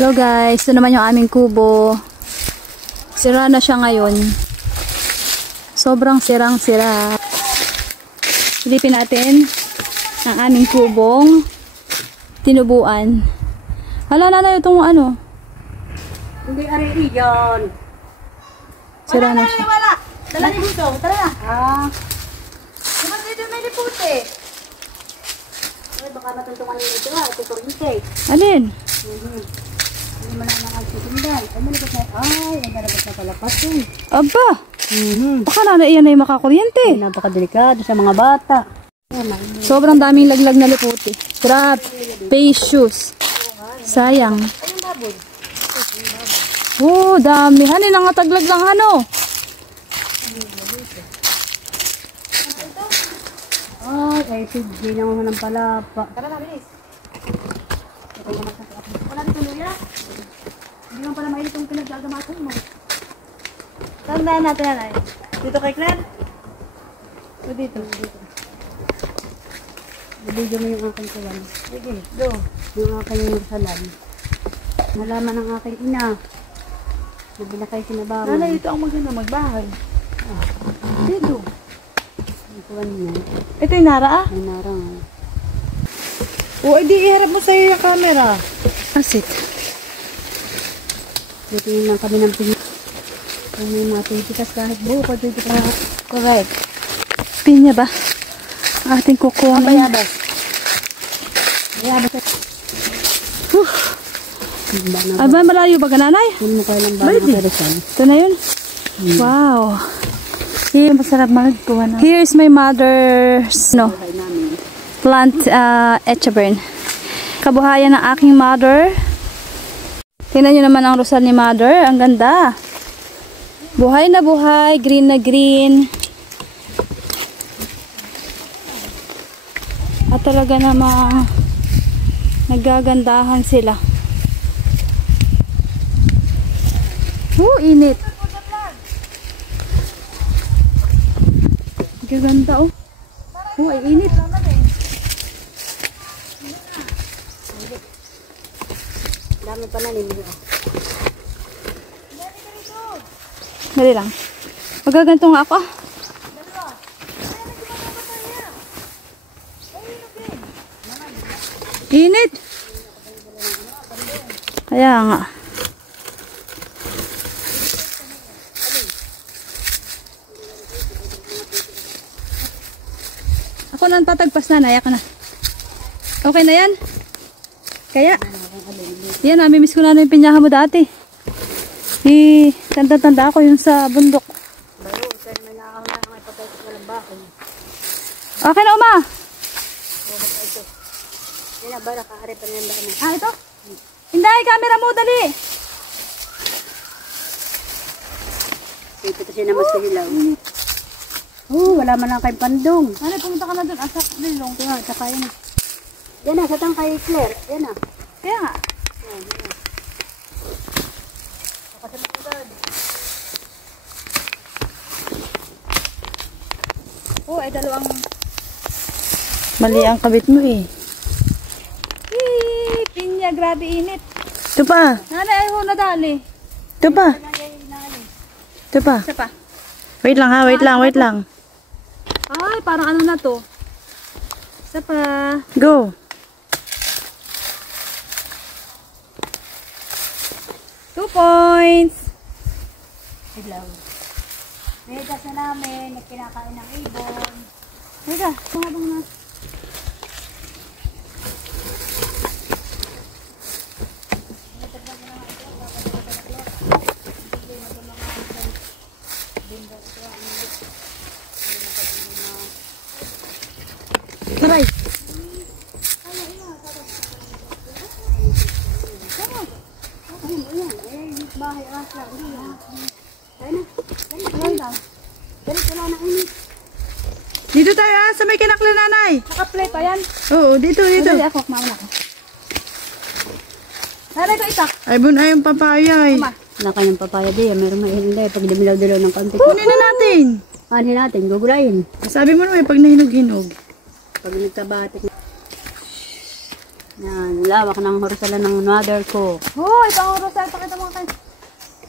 Hello guys, ito naman yung aming kubo. Sira na siya ngayon. Sobrang sirang-sira. Silipin natin ang aming kubong tinubuan. Hala na itong ano. Hindi ari yan. Sira na siya. Wala. Dala ni Busong. Tara na. Diba dito may liputi? Ay, baka matuntungan nyo ito ha. Ito kuryente. Alin? Hindi mo lang nakagsisindan. Ay, malabas na. Ay, ang malabas na pala paso. Aba! Baka na iyan ay makakuryente. Ay, napakadelikado sa mga bata. Sobrang daming laglag na liputi. Grabe. Face shoes. Sayang. Oh, dami. Hanin ang taglag lang ano. Ay, sige na mo ng palapa. Tara na, bilis. Wala dito luya. Hindi lang pala mainit yung pinagdagamaton mo. Tandaan natin na lang. Dito kay Claire? O dito? Dito. Video mo yung aking kawan. Sige, do. Yung aking salan. Nalaman ng aking ina. Nabila kayo sinabawan. Nanay, ito ang maganda magbahay. Dito. Ang kawan niya. Ito yung nara ah? May narang. O, edi iharap mo sa'yo yung camera. Asit. Dito yun lang kami ng pinya. Kung may mga titikas kahit buko, titikas. Correct. Pinya ba? Ating kukunin. Bayabas. Bayabas. Aba, malayo ba ka nanay? Yun mo kayo lang ba ng Rizal? Ito na yun. Wow. Here, masarap magkuha na. Here's my mother's plant etchaburn. Kabuhayan ng aking mother. Tingnan nyo naman ang rosal ni mother. Ang ganda. Buhay na buhay. Green na green. At talaga namang nagagandahan sila. Init. Gaganda oh. Ay init. Dami pa na nila. Dali lang. Magaganto nga ako. Init. Kaya nga. Ako nang patagpas na, naya ka na. Okay na yan? Kaya? Yan, namimiss ko na yung pinyahan mo dati. Tanda-tanda ako yung sa bundok. Okay na, Uma? Yan na ba, nakaaripan yan ba? Ito? Hinday, camera mo, dali! Ito siya naman sa hilaw. Wala man lang kay Pandong. Ano, pumunta ka na doon. Asak, dilong. Kaya, tsaka yan. Yan na, satang kay Claire. Yan na. Kaya nga. Ay dalawang... Mali ang kabit mo eh. Pinya, grabe init. Ito pa. Nanay, ay ho nadali. Ito pa. Ito pa. Isa pa. Wait lang ha, wait lang. Ay, parang ano na to. Isa pa. Go. 2 points. Hilaw. Medas na namin, nagkinakain ng ibon. Teka, sumabang na. Taray. Bahay asa. Dito tayo sa may kinakla nanay. Naka-play pa yan? Oo, dito. Dali ako, mama ako. Nanay ko itak. Ay, bunay yung papaya eh. Mama. Wala kayong papaya di. Meron mahihinday. Pag dimilaw-dilaw ng kaunti. Kunin na natin. Anhin natin, gugulayin. Sabi mo naman, pag nahinog-hinog. Pag nagkabatik. Yan, lawak ng horizontal ng mother ko. Oh, ipang rosal. Pakita mo kayo.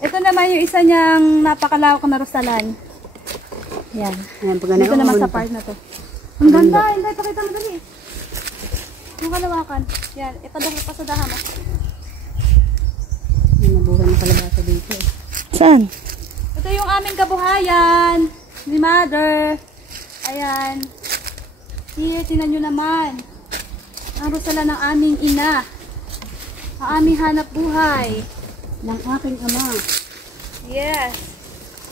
Ito naman yung isa niyang napakalawak na rosalan. Yan. Yan, pag Dito naman sa part na to. Ang ganda. Hindi, pakita mo dali. Yung kalawakan. Yan, ipadahal pa sa dahama. Yan, nabuhay ng kalabasa dito. Saan? Ito yung aming kabuhayan ni Mother. Ayan. Here, tinan nyo naman. Ang rosalan ng aming ina. Ang aming hanap buhay. Ng aking ama. Yes.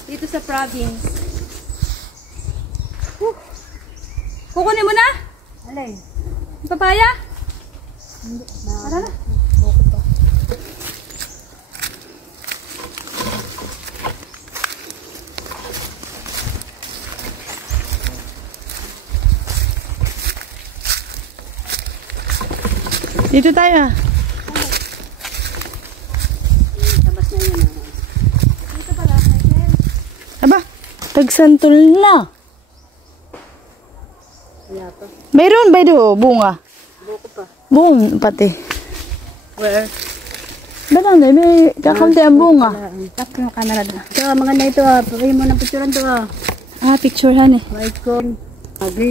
Dito sa province. Kukunin mo na? Alay. Yung papaya? Hindi. Tara na. Buko pa. Dito tayo. Tabas na yun. Dito pala. Michael. Aba, tagsantol na. Wala pa. Mayroon ba do bunga? Buko pa. Buong pati. Where? Balang na, may kakamti ang bunga. Tap yung camera doon. Ito, maganda ito ah. Pagay mo ng picturean to ah. Ah, picturehan eh. White corn. Green.